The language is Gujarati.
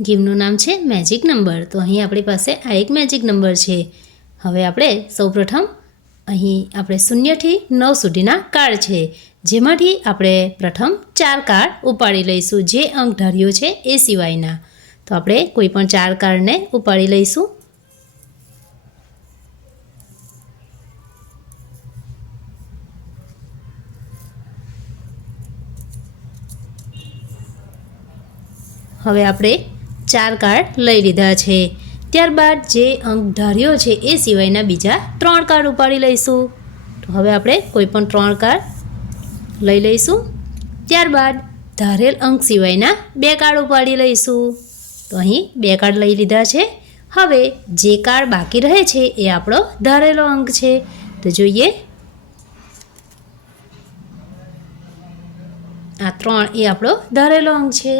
ગેમનું નામ છે મેજિક નંબર. તો અહીં આપણી પાસે આ એક મેજિક નંબર છે. હવે આપણે સૌપ્રથમ અહીં આપણે 0થી 9 સુધીના કાર્ડ છે, જેમાંથી આપણે પ્રથમ 4 કાર્ડ ઉપાડી લઈશું, જે અંક ધાર્યો છે એ સિવાયના. તો આપણે કોઈ પણ 4 કાર્ડને ઉપાડી લઈશું. હવે આપણે 4 કાર્ડ લઈ લીધા છે. ત્યારબાદ જે અંક ધાર્યો છે એ સિવાયના બીજા 3 કાર્ડ ઉપાડી લઈશું. તો હવે આપણે કોઈ પણ 3 કાર્ડ લઈ લઈશું. ત્યારબાદ ધારેલ અંક સિવાયના 2 કાર્ડ ઉપાડી લઈશું. તો અહીં 2 કાર્ડ લઈ લીધા છે. હવે જે કાર્ડ બાકી રહે છે એ આપણો ધારેલો અંક છે. તો જોઈએ, આ 3 એ આપણો ધારેલો અંક છે.